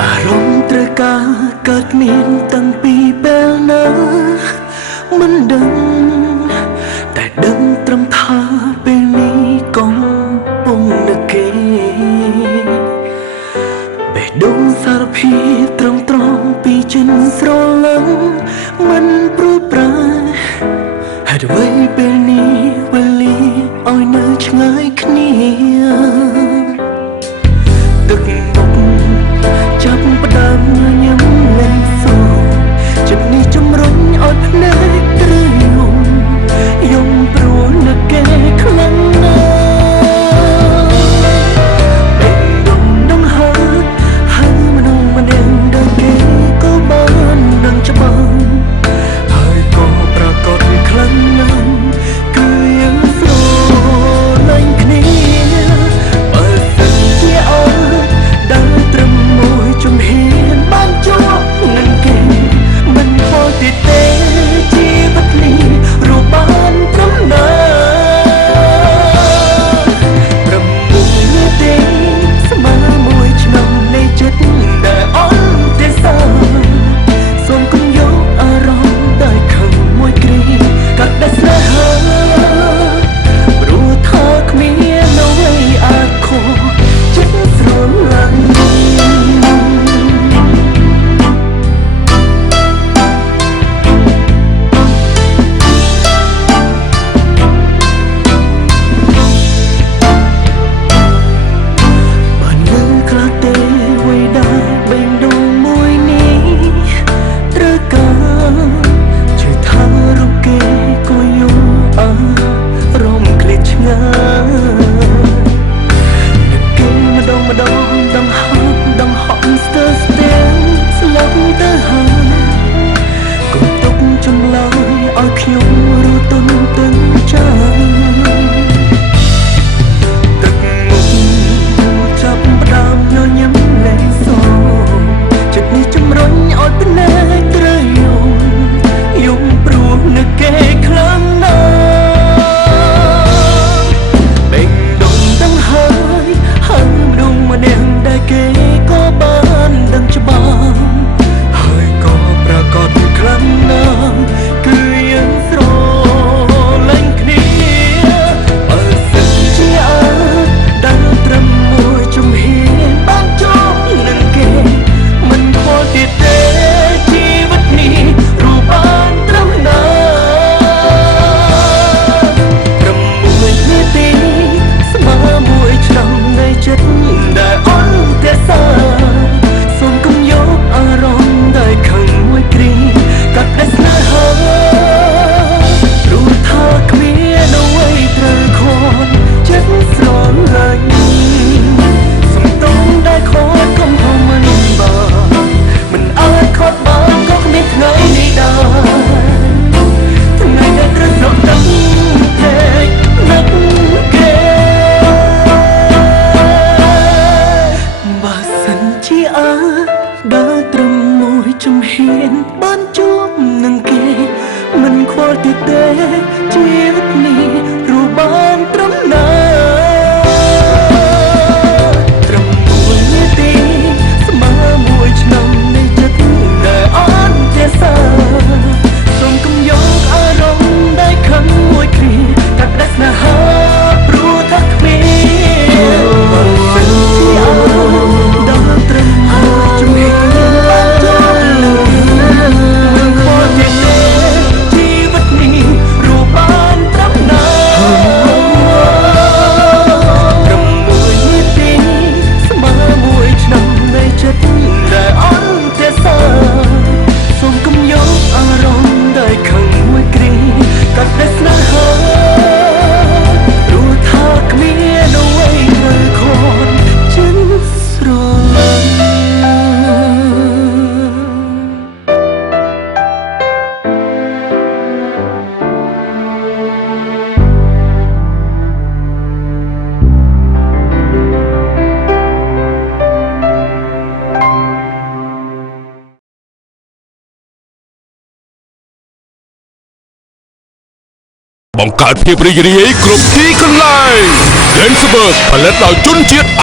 อารมณ์ตระกาเกิดมีนตั้งปีเปลนะมันดังแต่ดังตรำทาពេលនេះកំពុងនឹកគេបេះដូងសារភាពត្រង់ពីចិនស្រឡឹងមិនព្រួយប្រែហេតុអ្វីពេលនេះវេលាឲ្យនៅឆ្ងាយគ្នាទឹកមុខចាប់ផ្ដើមញញឹមលេងសើចចិត្តនេះជំរុញឲ្យភ្នែកត្រូវយំព្រោះនឹកគេខ្លាំងណាស់បេះដូងនឹងហើយមនុស្សម្នាក់ដែលគេក៏បាននឹងច្បាស់ហើយក៏ប្រកបខ្លាំងណាស់គឺយើងស្រឡាញ់គ្នាបើសិនជាអត់ដែលត្រឹមមួយជំហានបានជួបនឹងគេមិនផុតពីទេជីវិតនេះរស់បានត្រឹមណាប្រមុខនាទីស្មើមួយឆ្នាំនៃចិត្តដែលអន់ទេសើសូមគំយកអារម្មណ៍ដែលខឹងមួយគ្រាកាត់ដែលស្នេហាព្រោះថាគ្មានអ្វីអាចខុសចិត្តស្រឡាញ់ដល់ត្រឹមមួយជំហានបានជួបនឹងគេមិនខ្វល់ទីទេជីវិតនេះរស់បានត្រឹមណាត្រឹមមួយនាទីស្មើមួយឆ្នាំនៃចិត្តដែលអន់ទេសើសូមកុំយកអារម្មណ៍ដែលខឹងមួយគ្រាកាត់ដែលស្នេហាព្រោះថាគ្មានបើសិនជាអត់ដល់ត្រឹមមួយជំហានបង្កើតភាពរីករាយគ្រប់ទីកន្លែង Dance Berg ផលិតដោយជនជាតិ